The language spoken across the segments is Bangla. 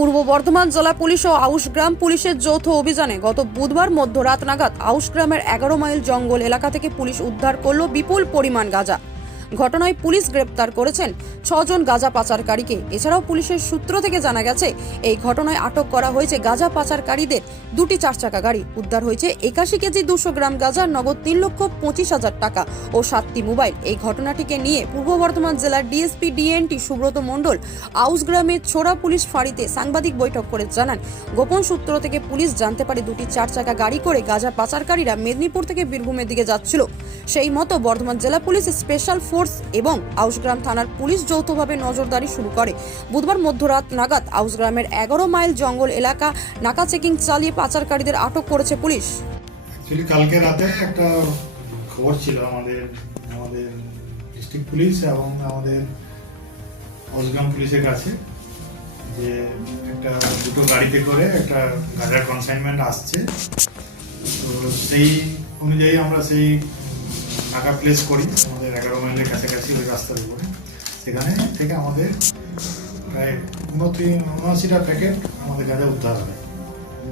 পূর্ব বর্ধমান জেলা পুলিশ ও আউশগ্রাম পুলিশের যৌথ অভিযানে গত বুধবার মধ্যরাত নাগাদ আউশগ্রামের এগারো মাইল জঙ্গল এলাকা থেকে পুলিশ উদ্ধার করল বিপুল পরিমাণ গাঁজা। ঘটনায় পুলিশ গ্রেপ্তার করেছেন ছজন গাঁজা পাচারকারীকে। এছাড়াও পুলিশের সূত্র থেকে জানা গেছে, এই ঘটনায় আটক করা হয়েছে গাঁজা পাচারকারীদের দুটি চার চাকা গাড়ি। উদ্ধার হয়েছে একাশি কেজি দুশো গ্রাম গাঁজা, নগদ তিন লক্ষ পঁচিশ হাজার টাকা ও সাতটি মোবাইল। এই ঘটনাটিকে নিয়ে পূর্ব বর্ধমান জেলার ডিএসপি ডিএনটি সুব্রত মণ্ডল আউস গ্রামের ছোড়া পুলিশ ফাঁড়িতে সাংবাদিক বৈঠক করে জানান। গোপন সূত্র থেকে পুলিশ জানতে পারে দুটি চার চাকা গাড়ি করে গাঁজা পাচারকারীরা মেদিনীপুর থেকে বীরভূমের দিকে যাচ্ছিল। সেই মতো বর্ধমান জেলা পুলিশ স্পেশাল ফোর্স এবং আউসগ্রাম থানার পুলিশ যৌথভাবে নজরদারি শুরু করে। বুধবার মধ্যরাত নাগাদ আউসগ্রামের এগারো মাইল জঙ্গল এলাকা নাকা চেকিং চালিয়ে পাচারকারীদের আটক করেছে পুলিশ। কালকে রাতে একটা খবর ছিল আমাদের আমাদের ডিস্ট্রিক্ট পুলিশ এবং আমাদের অজগ্রাম পুলিশের কাছে যে একটা দুটো গাড়িতে করে একটা গাড়ির কনসাইনমেন্ট আসছে। তো সেই অনুযায়ী আমরা সেই নাকা প্লেস করি। আমাদের এগারো মাইলের কাছাকাছি ওই রাস্তার উপরে। সেখানে থেকে আমাদের প্রায় উনত্রি উনআশিটা প্যাকেট আমাদের কাছে উদ্ধার হয়।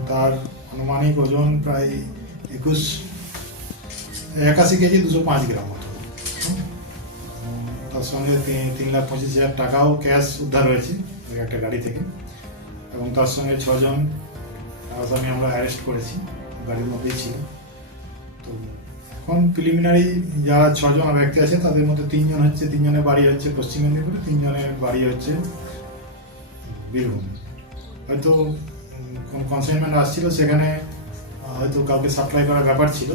তার আনুমানিক ওজন প্রায় একুশ, একাশি কেজি দুশো পাঁচ গ্রাম মতো। তার সঙ্গে তিন- লাখ পঁচিশ হাজার টাকাও ক্যাশ উদ্ধার হয়েছে ওই একটা গাড়ি থেকে। এবং তার সঙ্গে ছজন, আসামি আমরা অ্যারেস্ট করেছি। গাড়ির মধ্যেই ছিল। তো এখন প্রিলিমিনারি যারা ছজন ব্যক্তি আছে তাদের মধ্যে তিনজন হচ্ছে তিনজনের বাড়ি হচ্ছে পশ্চিম মেদিনীপুরে তিনজনের বাড়ি হচ্ছে বীরভূম। হয়তো কোন কনসাইনমেন্ট আসছিল সেখানে হয়তো কাউকে সাপ্লাই করার ব্যাপার ছিল।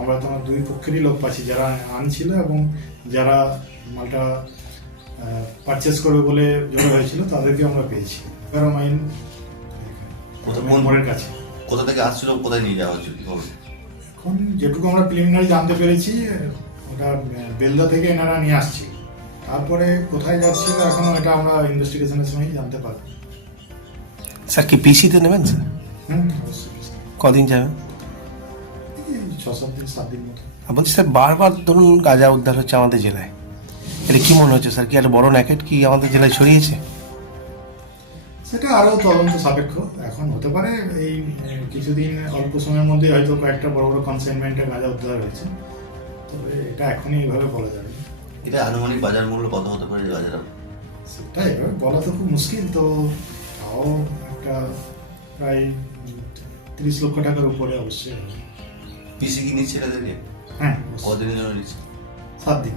আমরা তো দুই পক্ষেরই লোক পাচ্ছি যারা আনছিল এবং যারা মালটা পারচেস করবে বলে জড়ো হয়েছিল তাদেরকে আমরা পেয়েছি। এগারো মাইল কোথায় মেন মোড়ের কাছে। কোথা থেকে আসছিল কোথায় নিয়ে যাওয়া হয়েছিল এখন যেটুকু আমরা প্রিলিমিনারি জানতে পেরেছি ওটা বেলদা থেকে এনারা নিয়ে আসছি। তারপরে কোথায় যাচ্ছিল এখনও এটা আমরা ইনভেস্টিগেশনের সময় জানতে পারব। স্যার কি পিসিতে নেবেন স্যার? হুম কদিন যাবেন ছ সাত দিন সাত দিন মতো। বলছি স্যার বারবার ধরুন গাঁজা উদ্ধার হচ্ছে আমাদের জেলায়। এটা কি মনে হচ্ছে স্যার? কি একটা বড় ন্যাকেট কি আমাদের জেলায় ছড়িয়েছে? সেটা আরও তদন্ত সাপেক্ষ। এখন হতে পারে এই কিছুদিন অল্প সময়ের মধ্যে হয়তো কয়েকটা বড় বড় কনসাইনমেন্টের গাঁজা উদ্ধার হয়েছে। তবে এটা এখনই এইভাবে বলা যাবে এটা আনুমানিক বাজার মূল্য কত হতে পারে যে বাজারটা সেটা এভাবে বলা তো খুব মুশকিল তো তাও একটা প্রায় তিরিশ লক্ষ টাকার উপরে অবশ্যই। পিসি কি নিচ্ছে হ্যাঁ। কদিনের জন্য নিচ্ছে? সাত দিন।